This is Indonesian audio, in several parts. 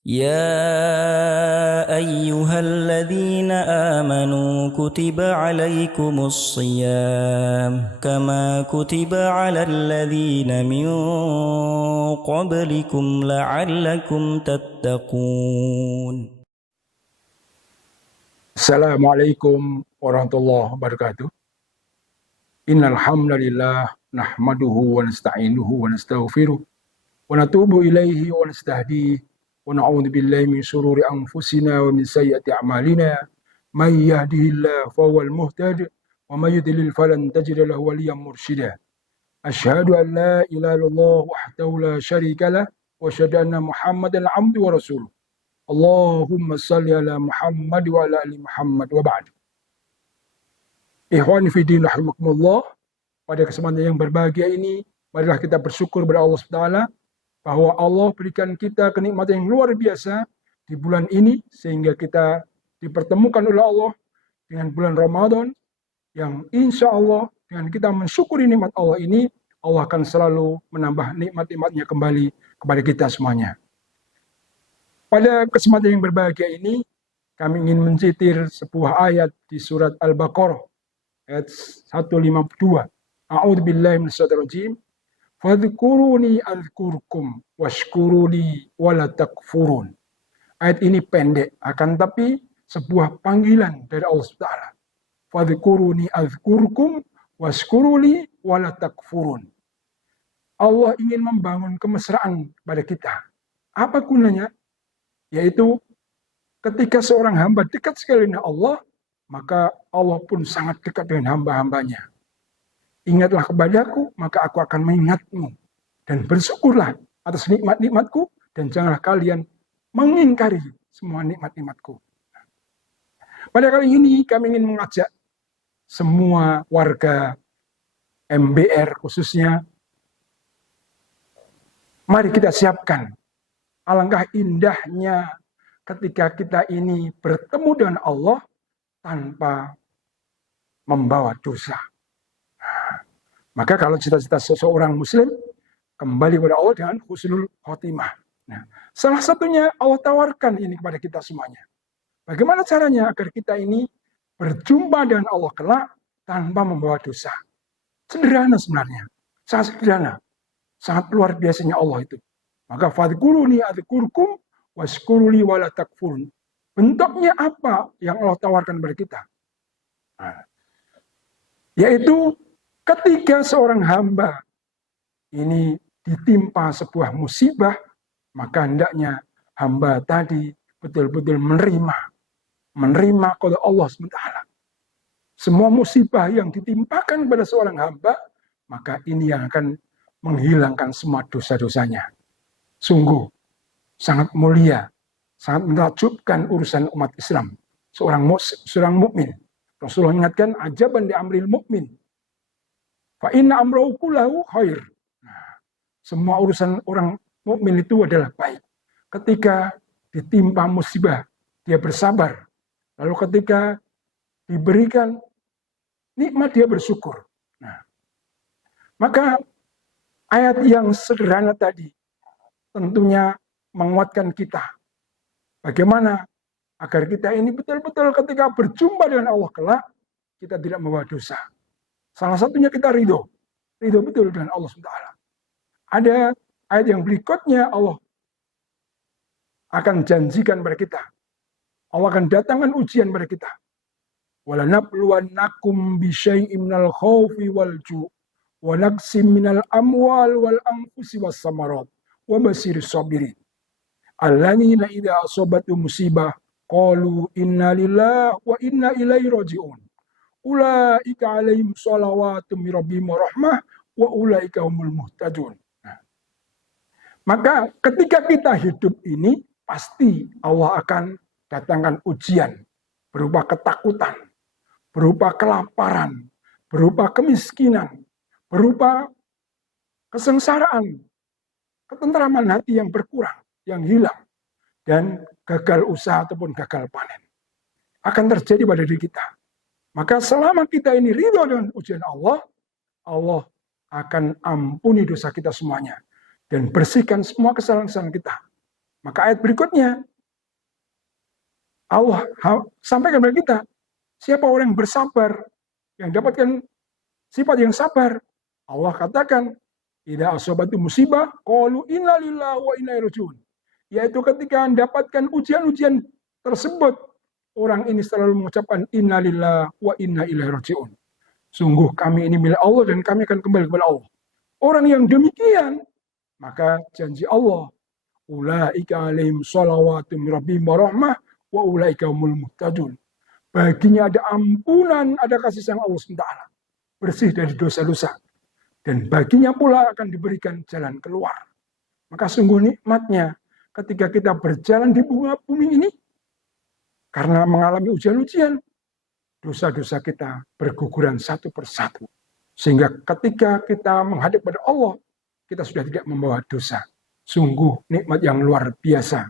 يا أيها الذين آمنوا كتب عليكم الصيام كما كتب على الذين من قبلكم لعلكم تتقون. Assalamualaikum warahmatullahi wabarakatuh. Innal hamdalillah nahmaduhu wa nasta'inuhu wa nastaghfiruh wa natubu ilaihi wa nastahdihi wa na'udzu billahi min shururi anfusina wa min sayyiati a'malina. May yahdihillahu fahuwal muhtadi wa may yudlil falan tajida lahu waliyyan mursyida. Asyhadu an la ilaha illallah wahdahu la syarika lah wa asyhadu anna Muhammadan 'abduhu wa rasuluh. Allahumma salli ala Muhammad wa ala ali Muhammad wa ba'd. Ikhwani fi din rahimakumullah, pada kesempatan yang berbahagia ini, marilah kita bersyukur kepada Allah SWT bahwa Allah berikan kita kenikmatan yang luar biasa di bulan ini, sehingga kita dipertemukan oleh Allah dengan bulan Ramadan, yang insya Allah dengan kita mensyukuri nikmat Allah ini, Allah akan selalu menambah nikmat-nikmatnya kembali kepada kita semuanya. Pada kesempatan yang berbahagia ini, kami ingin mencitir sebuah ayat di surat Al-Baqarah, ayat 152. A'udzu billahi minasyaitonir rajim. Fadhkuruni adzkurkum washkuruli wala takfurun. Ayat ini pendek, akan tapi sebuah panggilan dari Allah SWT. Fadhkuruni adzkurkum washkuruli wala takfurun. Allah ingin membangun kemesraan pada kita. Apa gunanya? Yaitu ketika seorang hamba dekat sekali dengan Allah, maka Allah pun sangat dekat dengan hamba-hambanya. Ingatlah kepadaku, maka aku akan mengingatmu. Dan bersyukurlah atas nikmat-nikmatku, dan janganlah kalian mengingkari semua nikmat-nikmatku. Pada kali ini kami ingin mengajak semua warga MBR khususnya, mari kita siapkan. Alangkah indahnya ketika kita ini bertemu dengan Allah tanpa membawa dosa. Maka kalau cita-cita seseorang muslim, kembali kepada Allah dengan husnul khotimah. Nah, salah satunya Allah tawarkan ini kepada kita semuanya. Bagaimana caranya agar kita ini berjumpa dengan Allah kelak tanpa membawa dosa? Sederhana sebenarnya, sangat sederhana. Sangat luar biasanya Allah itu. Maka fadhkuruni adzkurkum washkuruli wala takfurun. Bentuknya apa yang Allah tawarkan kepada kita? Nah, yaitu ketika seorang hamba ini ditimpa sebuah musibah, maka hendaknya hamba tadi betul-betul menerima qada Allah SWT. Semua musibah yang ditimpakan kepada seorang hamba, maka ini yang akan menghilangkan semua dosa-dosanya. Sungguh sangat mulia, sangat menakjubkan urusan umat Islam. Seorang mukmin. Rasulullah ingatkan, ajaban di amril mukmin. Fa inna amrahu kullahu khair. Nah, semua urusan orang mukmin itu adalah baik. Ketika ditimpa musibah, dia bersabar. Lalu ketika diberikan nikmat, dia bersyukur. Nah, maka ayat yang sederhana tadi tentunya menguatkan kita. Bagaimana agar kita ini betul-betul ketika berjumpa dengan Allah kelak, kita tidak membawa dosa. Salah satunya kita ridho betul dengan Allah SWT. Ada ayat yang berikutnya Allah akan janjikan pada kita. Allah akan datangkan ujian pada kita. Walanabluwannakum bisyai'im minal khaufi wal ju' wa naqsim minal amwal wal anfusi was samarat wa basiris sabirin. Alladzina idza asabatu musibah qalu inna lillahi wa inna ilaihi raji'un. Ulaika alaihim shalawatu mir rabbihim wa rahmah wa ulaika humul muhtadun. Nah, maka ketika kita hidup ini, pasti Allah akan datangkan ujian berupa ketakutan, berupa kelaparan, berupa kemiskinan, berupa kesengsaraan, ketentraman hati yang berkurang, yang hilang, dan gagal usaha ataupun gagal panen akan terjadi pada diri kita. Maka selama kita ini ridho dengan ujian Allah, Allah akan ampuni dosa kita semuanya dan bersihkan semua kesalahan-kesalahan kita. Maka ayat berikutnya Allah sampaikan kepada kita, siapa orang yang bersabar, yang dapatkan sifat yang sabar. Allah katakan, idza asabatu musibah qalu inna lillahi wa inna ilaihi raji'un. Yaitu ketika mendapatkan ujian-ujian tersebut, orang ini selalu mengucapkan inna lillahi wa inna ilaihi raji'un. Sungguh kami ini milik Allah dan kami akan kembali kepada Allah. Orang yang demikian, maka janji Allah, ulaika alaihim shalawatu min rabbihim wa rahmah wa ulaika humul muhtadun. Baginya ada ampunan, ada kasih sayang Allah SWT, bersih dari dosa-dosa. Dan baginya pula akan diberikan jalan keluar. Maka sungguh nikmatnya ketika kita berjalan di bumi ini, karena mengalami ujian-ujian, dosa-dosa kita berguguran satu persatu. Sehingga ketika kita menghadap pada Allah, kita sudah tidak membawa dosa. Sungguh nikmat yang luar biasa,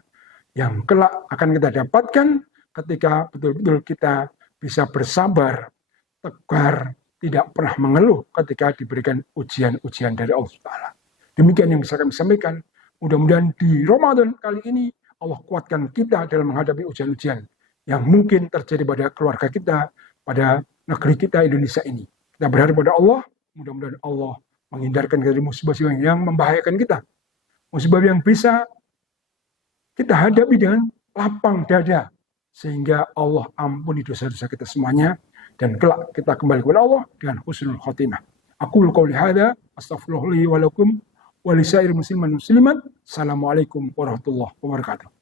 yang kelak akan kita dapatkan ketika betul-betul kita bisa bersabar, tegar, tidak pernah mengeluh ketika diberikan ujian-ujian dari Allah Ta'ala. Demikian yang bisa kami sampaikan. Mudah-mudahan di Ramadan kali ini Allah kuatkan kita dalam menghadapi ujian-ujian yang mungkin terjadi pada keluarga kita, pada negeri kita Indonesia ini. Kita berharap pada Allah, mudah-mudahan Allah menghindarkan dari musibah yang membahayakan kita. Musibah yang bisa kita hadapi dengan lapang dada, sehingga Allah ampuni dosa-dosa kita semuanya, dan kelak kita kembali kepada Allah dengan husnul khotimah. Aqulu qouli hadza, astaghfirullah li wa lakum wa lisairil muslimin muslimat. Assalamualaikum warahmatullahi wabarakatuh.